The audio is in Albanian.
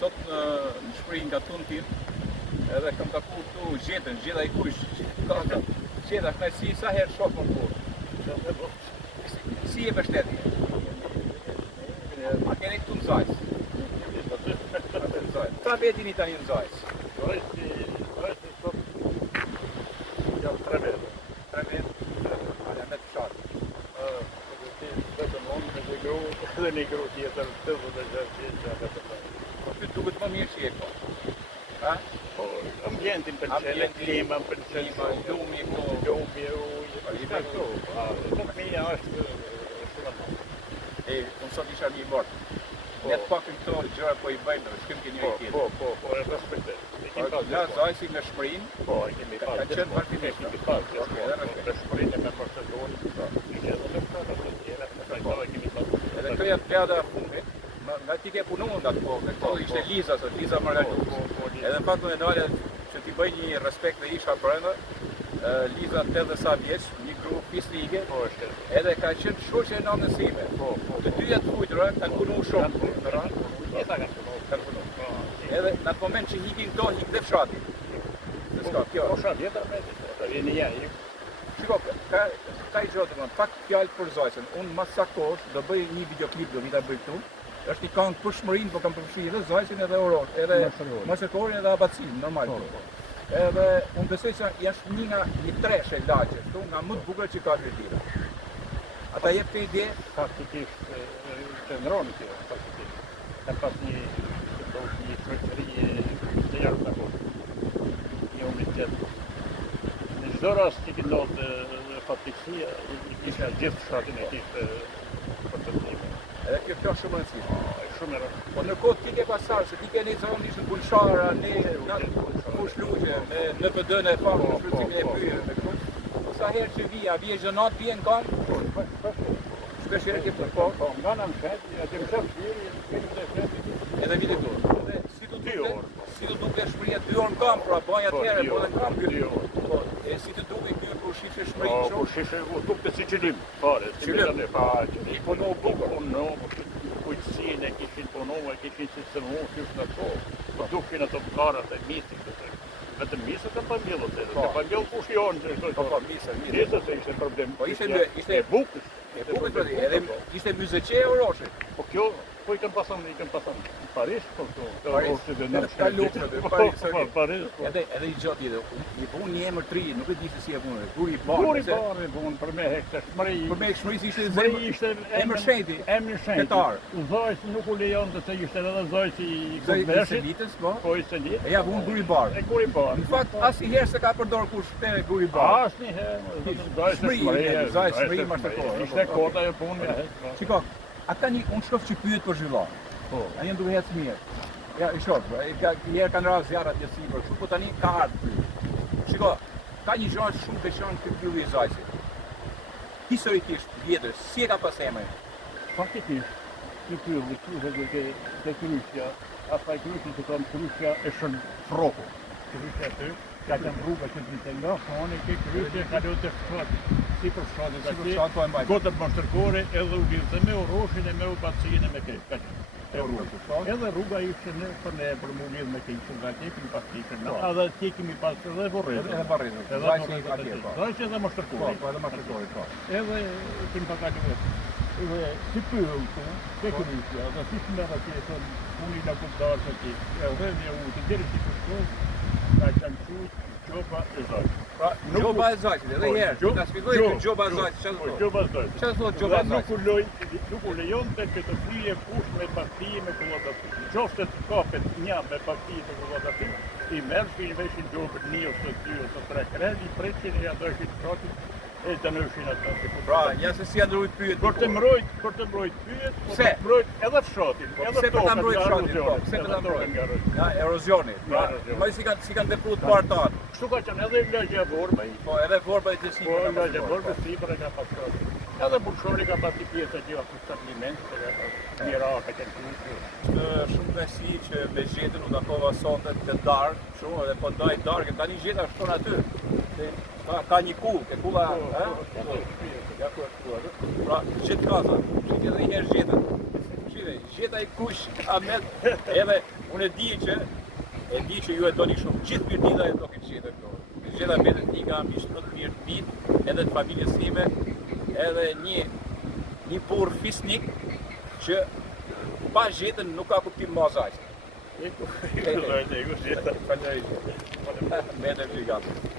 sot në shprin nga tunë tim, edhe kam taku këtu gjeda I kush, gjeda knajsi sa herë shok më kur. Si e bështetje? A keni këtu në Zajs? Ka vetini tani në Zajs? Zajs sot janë 3 vete. 3 vete? Ale me të fshatë. Vetëm unë me një gru, dhe një gru tjetër, 86 vjeç që ka të pranë. Po ty duket më mirë që je po. Ha? Po, ambientin pëlqen, klima pëlqen, lumi, ujë, këto. Të mija është shumë. Unë sot isha një bord. Ne të pakën këto gjëra po I bëjmë, shkim ke njëri tjetër. Po, e respektoj. La Zajsi me shprin, po, e kemi pasë. ka qenë vazhdimisht. Kemi pasë, me shprinë me procedurin, i ke edhe me shkatë të tjera, me fajtove kemi pasë. Edhe këto janë plada fundit, nga ti ke punu nga të kohë, këto ishte Liza Margaluks. Edhe në fakt në nale që ti bëj një respekt dhe isha brenda, Liza 80 sa vjeç, një gru fistike, edhe ka qenë shoqe e nënës sime. Të dyja të fujtura kanë punu shumë në rand. Kanë punu. Edhe në atë moment që hikin këto, hik dhe fshati. Po fshat vjetër me të vjeni ja. Shiko, ka I gjotë, pak fjallë për Zajsën. Unë mas sa kohës do bëj një videoklip do vita bëj këtu. Është I kanë për shmërinë, po kam përfshi edhe Zajsën edhe Oron, edhe Mashëkorin edhe Abacin, normal. Edhe unë besoj që jashtë një treshe lagje, këtu nga më të bukur që ka Vërtira. Ata jep të ide? Faktikisht, të ndronë kjo, faktikisht. Ka pas një shmëtëri të jarë të kohë, një unitet. Në çdo rast që këndodhë fattikësia, isha gjithë fshatin e kishtë për të ndime. Edhe kjo është shumë rëndësishme. Shumë e rëndësishme. Po në kohë ti ke pasar, se ti ke një zonë ishë në Bulshara, në Fushluqe, në PD-n e farë, në shfrytëzimin e pyjeve, me kështu. Sa herë që vija zhënat, vije në kam? Shpesh herë ke për po? Po, nga në mshet, atë mshet shpiri, kemi të shpiri. Edhe vite këtu. Edhe si të duke shmëria 2 orë në kam, pra banja tjere, po dhe kam kjo 2 orë. E si të duke kjo kur shishe shmërin shumë? Po, shishe, duke si qëllim, fare. Qëllim? I puno bukur. Kujtësin e kishin punu, e kishin sistemu, qysh në kohë. Po dukin ato karat e misit të të. Vetëm misët e pamilët e pamilë kush jonë. Po, misët. Misët e ishte problem. Po ishte bukës. Edhe ishte myzeqe o roshe. Po kjo, po I kanë pasan Paris, po këto. Ka lukë në Paris. Paris. Edhe I gjatë tjetër, I pun një emër 3, nuk e di se si e punë. Guri Barë. Guri Barë punë për me hekte shmëri. Për me shmëri si ishte emër shenjti. Emër shenjti. Ketar. Zajs nuk u lejon të se ishte edhe Zajs I Zajsivitës, po? Po I Selit. E ja punë Guri Barë. E Guri Barë. Në fakt, asnjëherë se ka përdor kush te Guri Barë. Asnjëherë. Zajs shmëri Mashëkor. Ishte kota e punë me hekte. Shiko, ata unë shkof që pyet për zhvillar. Po, a jenë duke hecë mirë. Ja, I shoh, herë kanë rrasë zjarrat një sipër, kështu po tani ka ardhur pyet. Shiko, ka një gjë shumë veçantë këtë pylli I Zajsit. Historikisht, vjetër, si e ka pas emrin? Faktikisht, ky pylli te kryqja, asaj kryqi që kam kryqja e shën Froku. Kryqja aty, ka qenë rruga që vinte nga Honi, ke kryqje ka do të shkotë. Si për shkotë aty, gotët Mashëkore edhe u lidhte me Oroshin e me Ubacin e me këtë. Edhe rruga ishte për ne për mu lidh me këtë nga tjekimi pas tikën. Edhe tjekimi pas edhe Vorrezën. Edhe Vorrezën. Zajsi edhe Mashëkori. Po, edhe Mashëkori, po. Edhe kemi pakati vetë. Edhe si pyllë këtu, te kryqja, dhe si shmera që e thënë, unë I nga kuptarë që ti, edhe një uti, deri si përshkoj, ka qenë qujtë, Gjoba e Zajsit. Pra, Gjoba e Zajsit, edhe herë, na shpjegoj për Gjoba e Zajsit, çfarë thotë? Gjoba e Zajsit. Çfarë thotë Gjoba e Zajsit? Nuk u lejonte që të flije kush me parti me kullatatim. Qoftë të kapet një me parti me kullatatim, I merr I veshin gjobën 1 ose 2 ose 3 kredi, I preqin I adoshin shotit e të nëshin atë. Pra, ja se si ndrojt pyet. Për të mbrojt pyet, për të mbrojt edhe fshatin, edhe tokën. Pse për ta mbrojt fshatin, po, pse për ta mbrojt? Ja, erozioni. Pra, më si kanë tepruar të partan. Kështu ka qenë edhe lagja Vorbaj. Po, edhe Vorbaj të sipër. Po, lagja Vorbaj sipër e ka pasur. Edhe Burshori ka pati pjesë që ato stabiliment, mira ka qenë këtu. Është shumë kënaqësi që me gjetën u takova sonte të darkë, shumë edhe po ndaj darkë, tani gjeta shton aty. Ka një kull, ke kulla, ja ku është kulla. Pra, gjithë kaza, gjithë edhe një herë gjetën. Shive, gjeta i kush ka met, edhe unë e di që ju e doni shumë, gjithë Mirdita e do këtë gjeta këto. Gjeta vetën një nga mishë më të mirë të mitë, edhe të familjes time, edhe një burr fisnik që pa gjetën nuk ka kuptim mazajtë. Ecco, ecco, Falënderit. Mbetëm gigant.